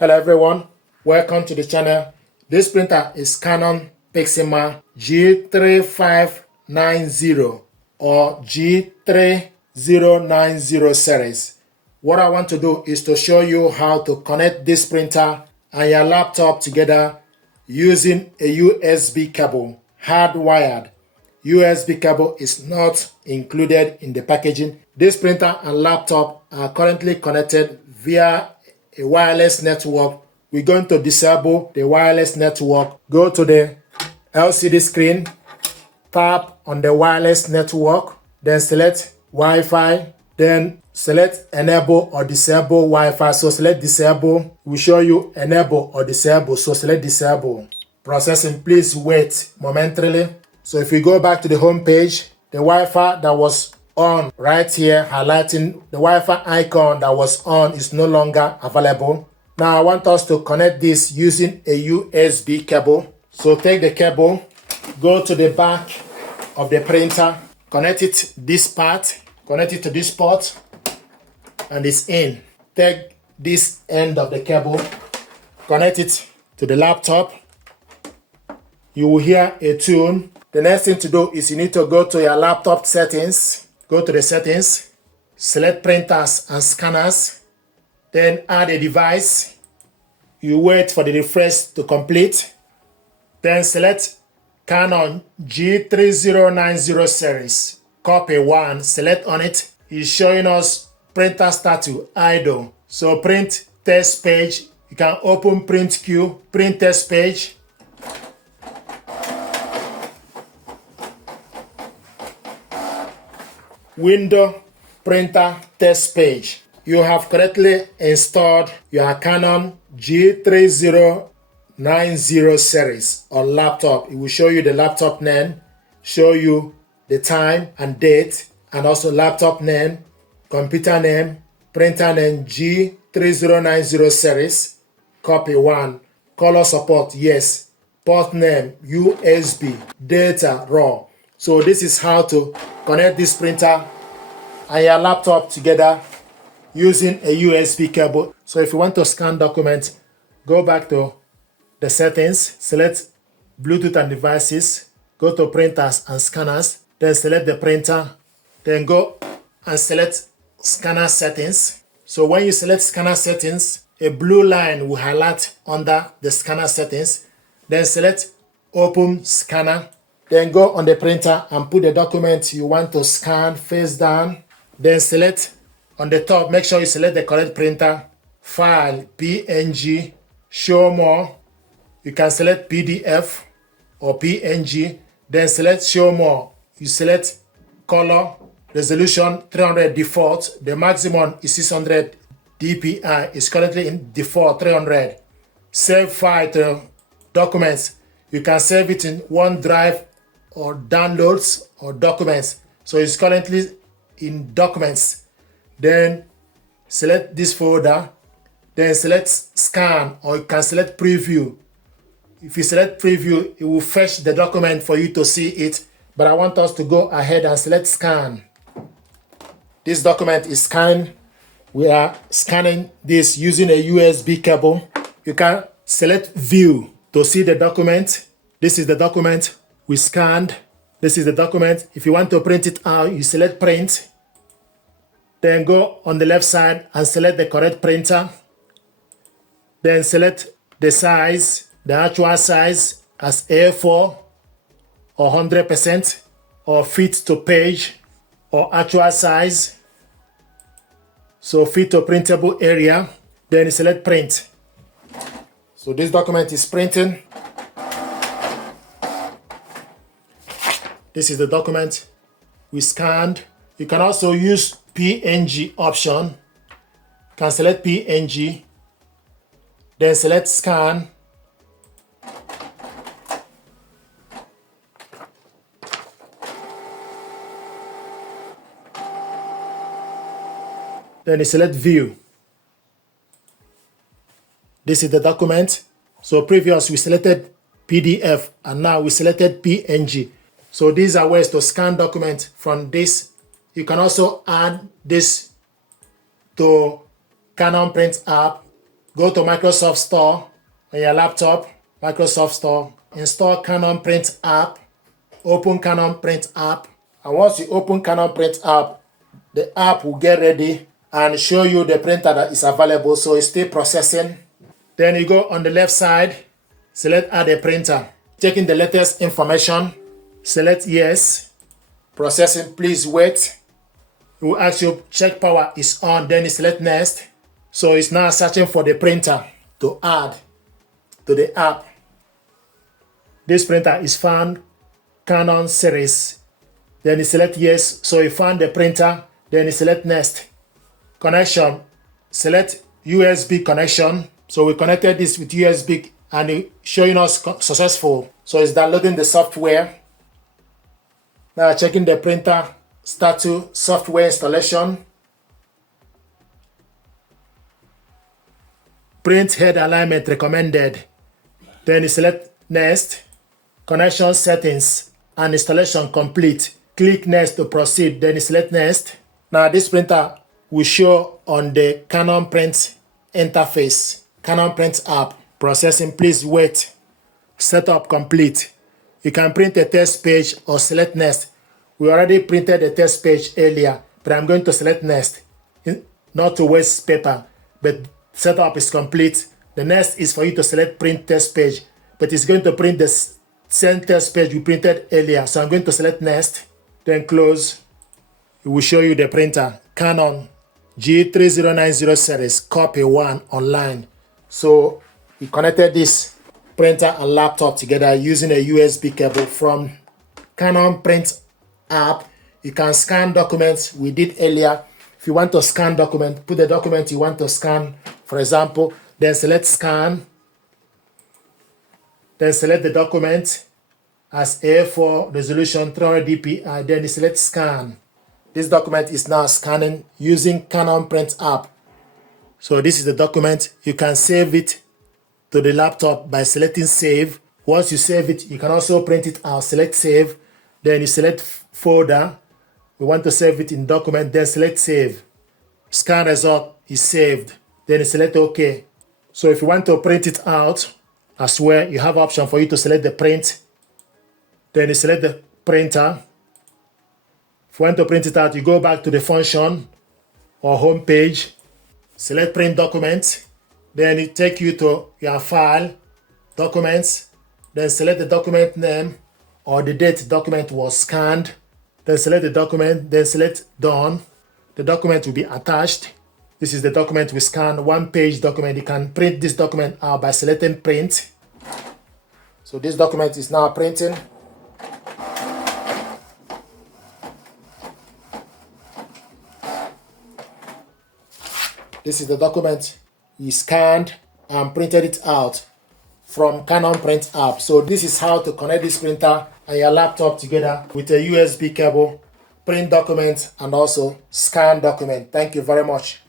Hello everyone, welcome to the channel. This printer is Canon Pixma G3590 or G3090 series. What I want to do is to show you how to connect this printer and your laptop together using a USB cable, hardwired. USB cable is not included in the packaging. This printer and laptop are currently connected via a wireless network. We're going to disable the wireless network. Go to the LCD screen, tap on the wireless network, then select Wi-Fi, then select enable or disable Wi-Fi. So select disable, will show you enable or disable, so select disable. Processing, please wait momentarily. So if we go back to the home page, the Wi-Fi that was on right here, highlighting the Wi-Fi icon that was on is no longer available. Now I want us to connect this using a USB cable. So take the cable, go to the back of the printer, connect it this part, connect it to this port, and it's in. Take this end of the cable, connect it to the laptop. You will hear a tune. The next thing to do is you need to go to your laptop settings. Go to the settings, select printers and scanners, then add a device. You wait for the refresh to complete. Then select Canon G3090 series. Copy 1, select on it. It's showing us printer status idle. So print test page. You can open print queue, print test page. Window printer test page. You have correctly installed your Canon G3090 series on laptop. It will show you the laptop name, show you the time and date, and also laptop name, computer name, printer name G3090 series. Copy 1. Color support, yes. Port name, USB. Data, raw. So this is how to connect this printer and your laptop together using a USB cable. So if you want to scan documents, go back to the settings, select Bluetooth and devices, go to printers and scanners, then select the printer, then go and select scanner settings. So when you select scanner settings, a blue line will highlight under the scanner settings, then select open scanner. Then go on the printer and put the document you want to scan face down. Then select on the top, make sure you select the correct printer, file, PNG, show more. You can select PDF or PNG. Then select show more. You select color, resolution 300 default. The maximum is 600 dpi. It's currently in default 300. Save file to documents. You can save it in OneDrive or downloads or documents. So it's currently in documents. Then select this folder, then select scan, or you can select preview. If you select preview, it will fetch the document for you to see it, but I want us to go ahead and select scan. This document is scanned. We are scanning this using a USB cable. You can select view to see the document. This is the document we scanned. This is the document. If you want to print it out, you select print. Then go on the left side and select the correct printer. Then select the size, the actual size as A4 or 100% or fit to page or actual size. So fit to printable area. Then select print. So this document is printing. This is the document we scanned. You can also use PNG option. You can select PNG, then select scan. Then you select view. This is the document. So previous we selected PDF and now we selected PNG. So these are ways to scan document from this. You can also add this to Canon Print app. go to Microsoft Store on your laptop, Microsoft Store, install Canon Print app, open Canon Print app, and once you open Canon Print app, the app will get ready and show you the printer that is available, so it's still processing. Then you go on the left side, select add a printer, checking the latest information, select yes, processing, please wait. It will ask you check power is on, then you select next. So it's now searching for the printer to add to the app. This printer is found Canon series. Then you select yes, so you found the printer, then you select next. Connection, select USB connection. So we connected this with USB and it's showing us successful. So it's downloading the software. Now checking the printer status, software installation. Print head alignment recommended. Then you select next. Connection settings and installation complete. Click next to proceed, then you select next. Now this printer will show on the Canon Print interface, Canon Print app. Processing, please wait. Setup complete. You can print a test page or select next. We already printed the test page earlier, but I'm going to select next. Not to waste paper, but setup is complete. The next is for you to select print test page, but it's going to print the same test page we printed earlier. So I'm going to select next, then close. It will show you the printer, Canon G3590 series, copy 1 online. So we connected this printer and laptop together using a USB cable from Canon Print app. You can scan documents we did earlier. If you want to scan document, put the document you want to scan, for example, then select scan. Then select the document as A4 resolution 300 dpi, then you select scan. This document is now scanning using Canon Print app. So this is the document. You can save it to the laptop by selecting save. Once you save it, you can also print it out. Select save, then you select folder. We want to save it in document, then select save. Scan result is saved, then you select OK. So if you want to print it out as well, you have option for you to select the print. Then you select the printer. If you want to print it out, you go back to the function or home page. Select print document. Then it take you to your file, documents. Then select the document name or the date document was scanned. Then select the document, then select done. The document will be attached. This is the document we scanned, one page document. You can print this document out by selecting print. So this document is now printing. This is the document we scanned and printed it out from Canon Print app. So this is how to connect this printer and your laptop together with a USB cable, print document and also scan document. Thank you very much.